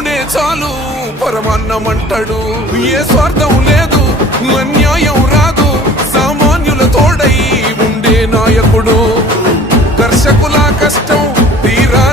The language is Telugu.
దేవుడే చాలు పరమాన్నమంటాడు. ఏ స్వార్థం లేదు, అన్యాయం రాదు, సామాన్యుల తోడై ఉండే నాయకుడు. కర్షకుల కష్టం తీరా